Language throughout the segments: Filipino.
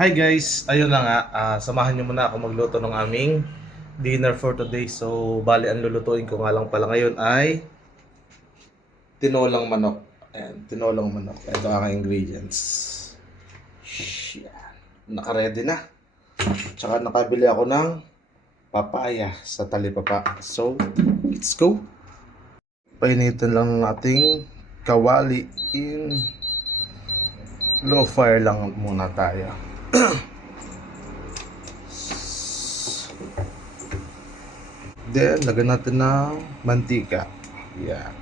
Hi guys! Ayun na nga, samahan nyo muna ako magluto ng aming dinner for today. So, bali ang lulutuin ko nga lang pala ngayon ay tinolang manok. Ayan, tinolang manok. Ito ang aking ingredients. Yan. Naka-ready na. Tsaka nakabili ako ng papaya sa talipapa. So, let's go! Painitin lang nating kawali in low fire lang muna tayo. Then, lagyan natin ng mantika. Yan.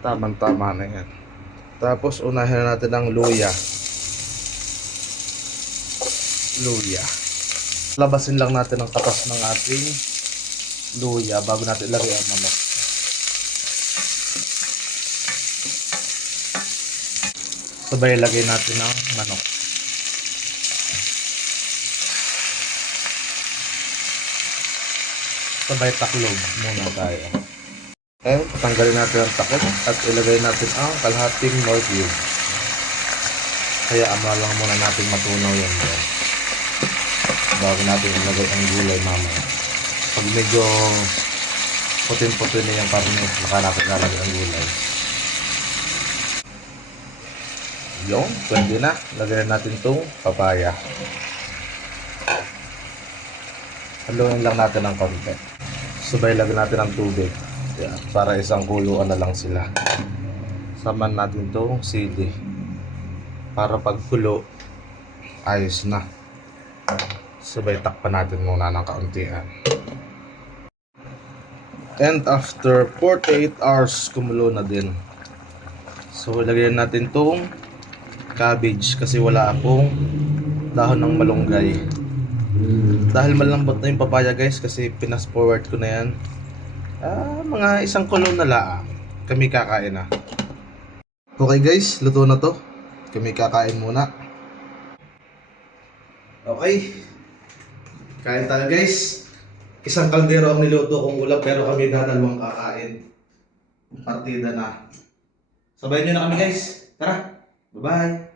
Tamang-tama na yan. Tapos, unahin na natin ng luya. Labasin lang natin ang katas ng ating luya bago natin ilagay ang manok. Sabay ilagay natin ang manok. Sabay taklog muna tayo. And tanggalin natin ang takot at ilagay natin ang kalahating nor cube. Kaya lang muna natin matunaw yan bago natin ilagay ang gulay mamaya. Pag medyo putin-putin na yung karne, baka natin lalagay ang gulay. Yung, pwede na. Lagyan natin itong papaya. Haluin lang natin ng konti. Sabay lagyan natin ng tubig. Yan, para isang kuluan na lang sila. Saman natin itong sili. Para pagkulo, ayos na. Sabay takpan natin muna ng kauntian. And after 48 hours, kumulo na din. So, lagyan natin itong cabbage kasi wala akong dahon ng malunggay. Dahil malambot na yung papaya guys kasi pinas forward ko na yan. Mga isang kulo na lang kami kakain na. Okay guys, luto na to. Kami kakain muna. Okay, kain tayo guys. Isang kaldero ang niluto kong ulam pero kami dadalawang kakain. Partida na. Sabayan nyo na kami guys. Tara, bye bye.